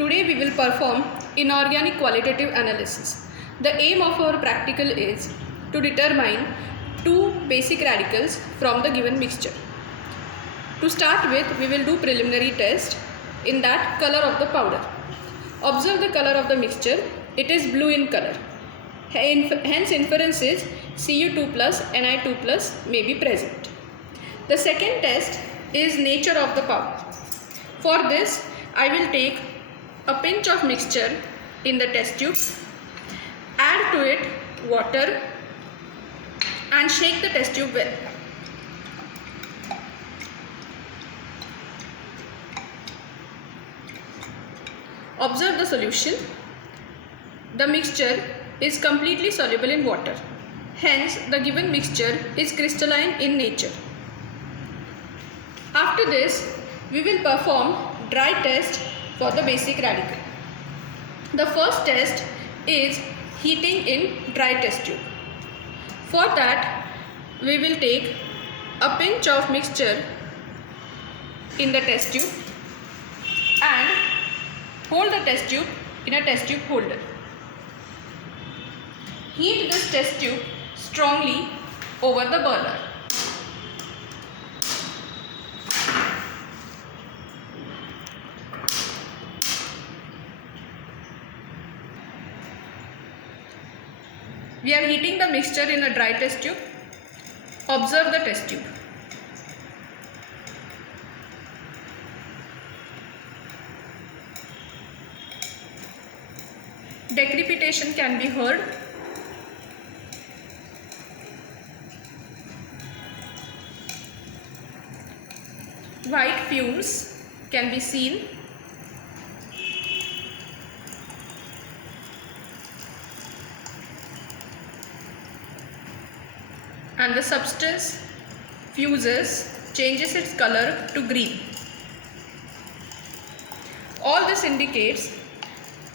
Today we will perform inorganic qualitative analysis. The aim of our practical is to determine two basic radicals from the given mixture. To start with, we will do preliminary test, in that color of the powder. Observe the color of the mixture, it is blue in color. Hence inference is Cu2 plus Ni2 plus may be present. The second test is nature of the powder. For this, I will take a pinch of mixture in the test tube, add to it water and shake the test tube well. Observe the solution. The mixture is completely soluble in water. Hence, the given mixture is crystalline in nature. After this, we will perform dry test for the basic radical. The first test is heating in dry test tube. For that, we will take a pinch of mixture in the test tube and hold the test tube in a test tube holder. Heat this test tube strongly over the burner. We are heating the mixture in a dry test tube. Observe the test tube. Decrepitation can be heard. White fumes can be seen. And the substance fuses, changes its color to green. All this indicates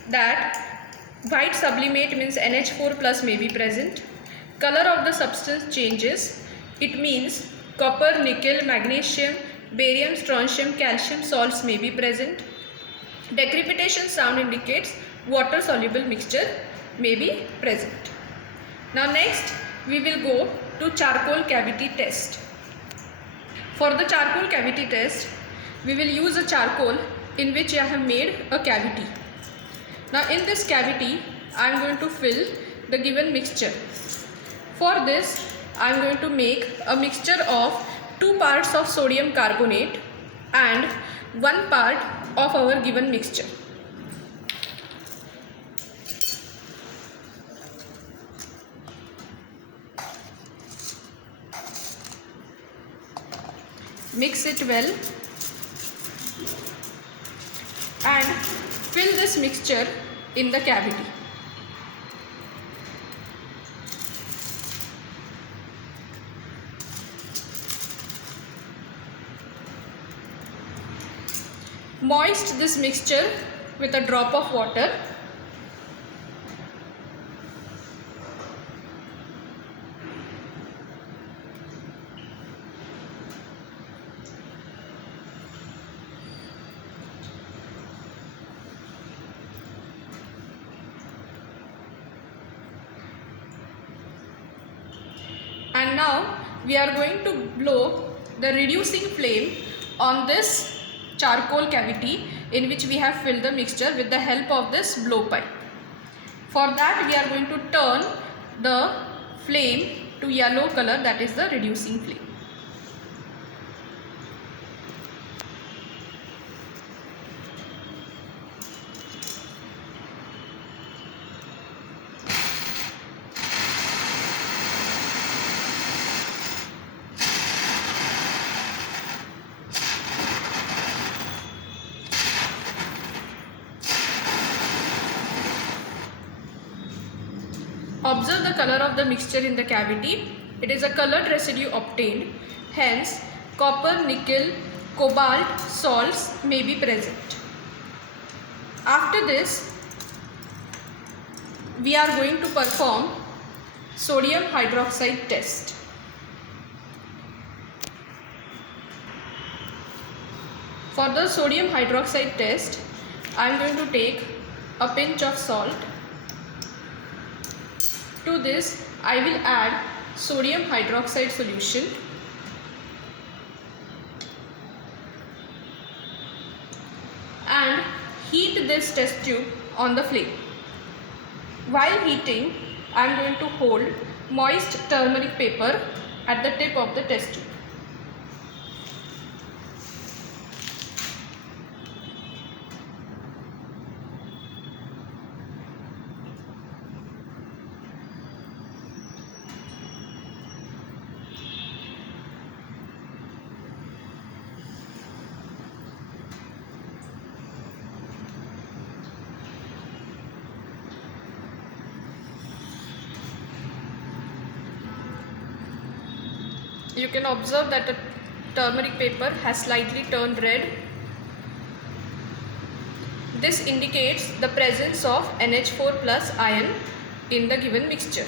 that white sublimate means NH4 plus may be present. Color of the substance changes. It means copper, nickel, magnesium, barium, strontium, calcium salts may be present. Decrepitation sound indicates water soluble mixture may be present. Now next we will go to charcoal cavity test. For the charcoal cavity test, we will use a charcoal in which I have made a cavity. Now in this cavity, I am going to fill the given mixture. For this, I am going to make a mixture of 2 parts of sodium carbonate and 1 part of our given mixture. Mix it well and fill this mixture in the cavity. Moist this mixture with a drop of water. And now we are going to blow the reducing flame on this charcoal cavity in which we have filled the mixture with the help of this blowpipe. For that, we are going to turn the flame to yellow color, that is the reducing flame. Observe the color of the mixture in the cavity. It is a colored residue obtained. Hence, copper, nickel, cobalt salts may be present. After this, we are going to perform sodium hydroxide test. For the sodium hydroxide test, I am going to take a pinch of salt. To this I will add sodium hydroxide solution and heat this test tube on the flame. While heating, I am going to hold moist turmeric paper at the tip of the test tube. You can observe that the turmeric paper has slightly turned red. This indicates the presence of NH4 plus ion in the given mixture.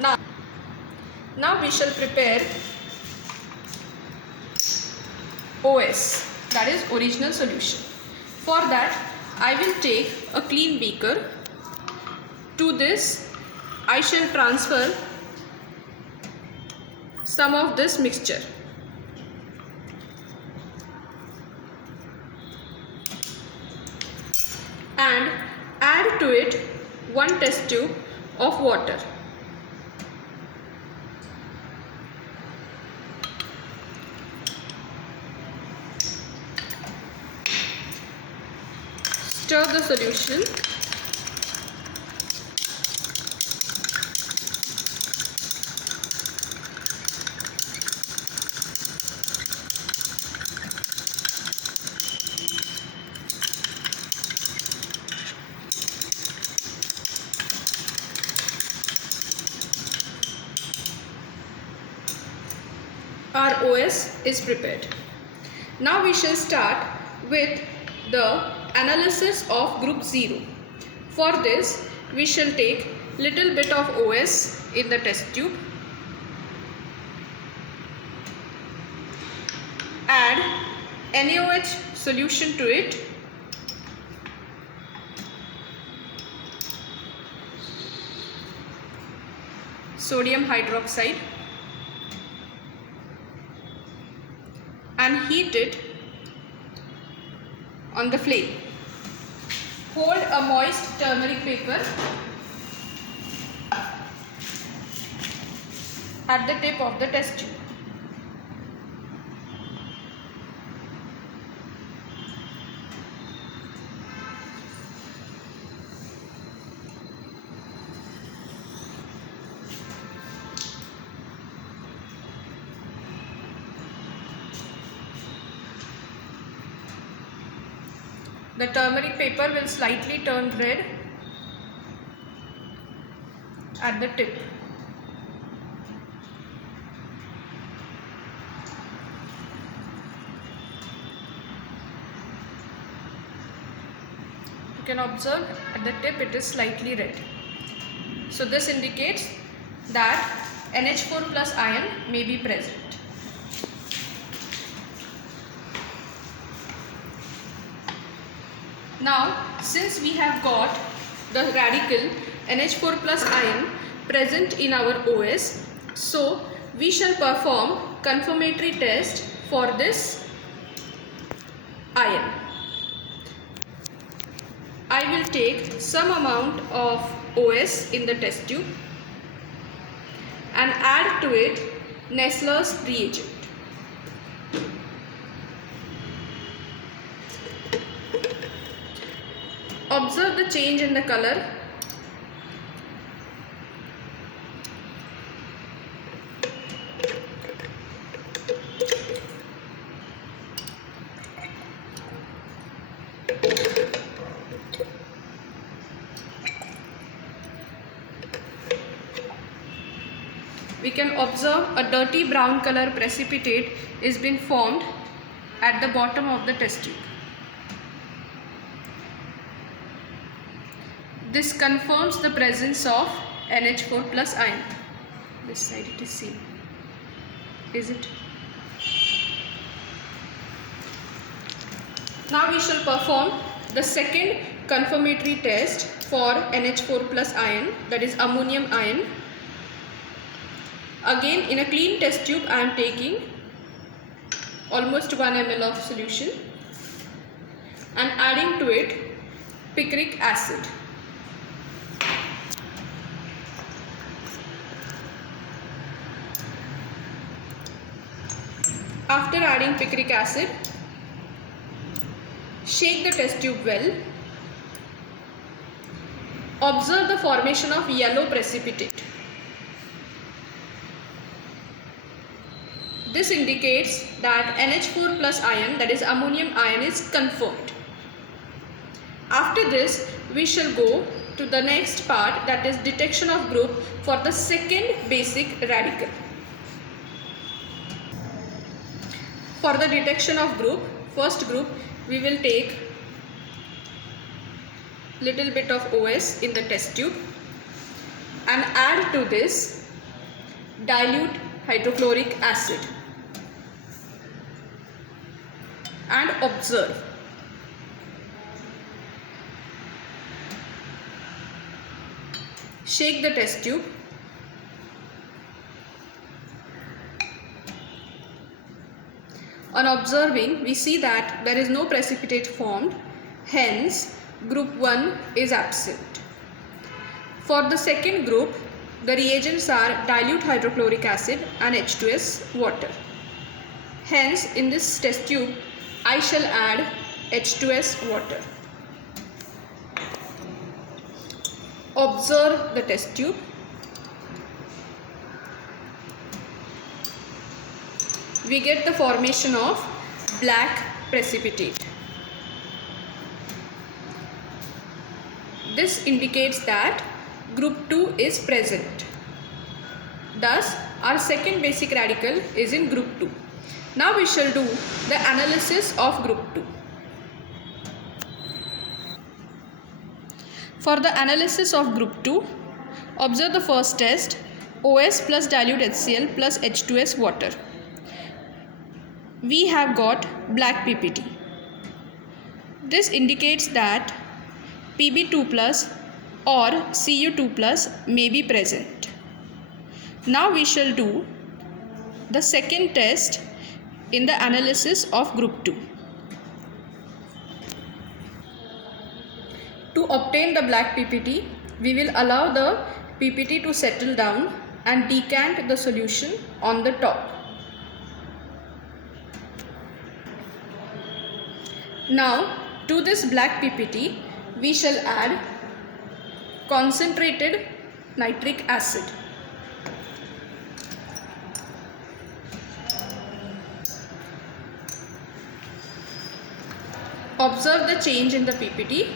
Now we shall prepare OS, that is original solution. For that I will take a clean beaker. To this I shall transfer some of this mixture and add to it 1 test tube of water. Stir the solution. Our OS is prepared. Now we shall start with the analysis of group 0. For this we shall take little bit of OS in the test tube, add NaOH solution to it, sodium hydroxide, and heat it on the flame. Hold a moist turmeric paper at the tip of the test tube. The turmeric paper will slightly turn red at the tip. You can observe at the tip it is slightly red. So this indicates that NH4 plus ion may be present. Now, since we have got the radical NH4 plus ion present in our OS, so we shall perform confirmatory test for this ion. I will take some amount of OS in the test tube and add to it Nessler's reagent. Observe the change in the color. We can observe a dirty brown color precipitate is been formed at the bottom of the test tube. This confirms the presence of NH4 plus ion. This side it is same. Is it? Now we shall perform the second confirmatory test for NH4 plus ion, that is ammonium ion. Again, in a clean test tube I am taking almost 1 ml of solution and adding to it picric acid. After adding picric acid, shake the test tube well. Observe the formation of yellow precipitate. This indicates that NH4 plus ion, that is ammonium ion, is confirmed. After this, we shall go to the next part, that is detection of group for the second basic radical. For the detection of group, first group, we will take little bit of OS in the test tube and add to this dilute hydrochloric acid and observe. Shake the test tube. On observing, we see that there is no precipitate formed, hence group 1 is absent. For the second group, the reagents are dilute hydrochloric acid and H2S water. Hence, in this test tube, I shall add H2S water. Observe the test tube. We get the formation of black precipitate. This indicates that group 2 is present. Thus, our second basic radical is in group 2. Now we shall do the analysis of group 2. For the analysis of group 2, observe the first test, OS plus dilute HCl plus H2S water. We have got black PPT. This indicates that Pb2 plus or Cu2 plus may be present. Now we shall do the second test in the analysis of group 2. To obtain the black PPT, we will allow the PPT to settle down and decant the solution on the top. Now, to this black PPT, we shall add concentrated nitric acid. Observe the change in the PPT.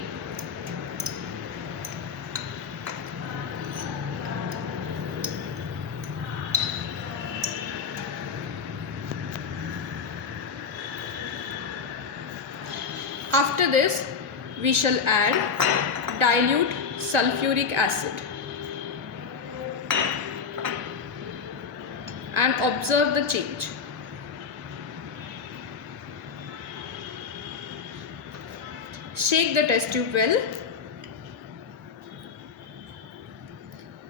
After this, we shall add dilute sulfuric acid and observe the change. Shake the test tube well.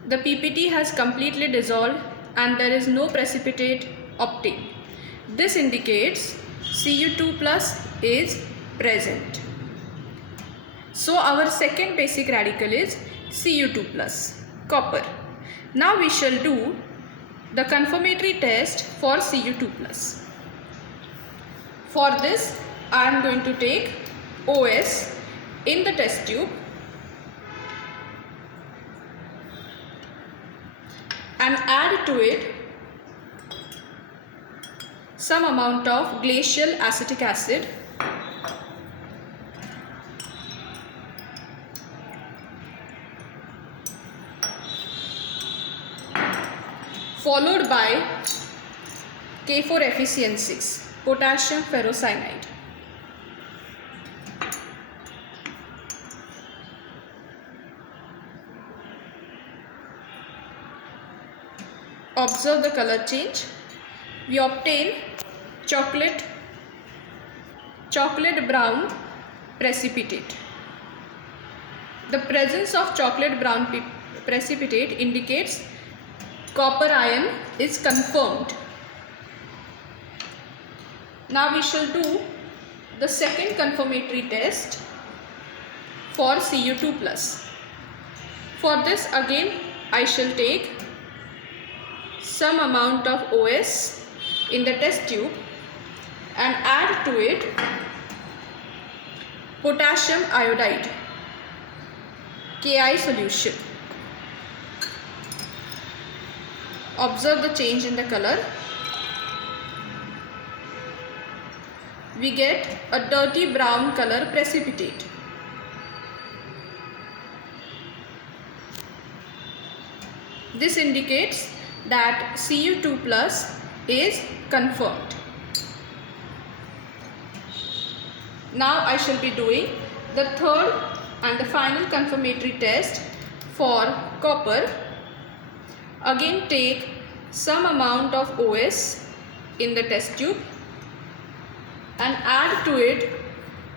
The PPT has completely dissolved and there is no precipitate obtained. This indicates Cu2 plus is present. So our second basic radical is Cu2 plus, copper. Now we shall do the confirmatory test for Cu2 plus. For this, I am going to take OS in the test tube and add to it some amount of glacial acetic acid followed by K4FeCN6, potassium ferrocyanide. Observe the color change. We obtain chocolate chocolate brown precipitate. The presence of chocolate brown precipitate indicates copper ion is confirmed. Now we shall do the second confirmatory test for Cu2+. For this again I shall take some amount of OS in the test tube and add to it potassium iodide Ki solution. Observe the change in the color. We get a dirty brown color precipitate. This indicates that Cu2+ is confirmed. Now I shall be doing the third and the final confirmatory test for copper. Again take some amount of OS in the test tube and add to it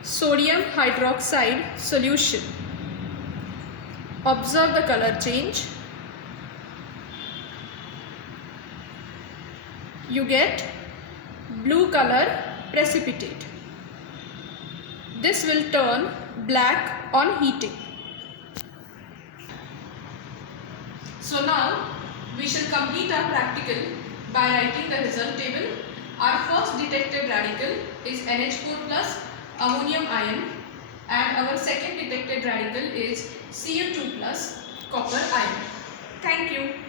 sodium hydroxide solution. Observe the color change. You get blue color precipitate. This will turn black on heating. So now we shall complete our practical by writing the result table. Our first detected radical is NH4+ ammonium ion, and our second detected radical is Cu2+ copper ion. Thank you.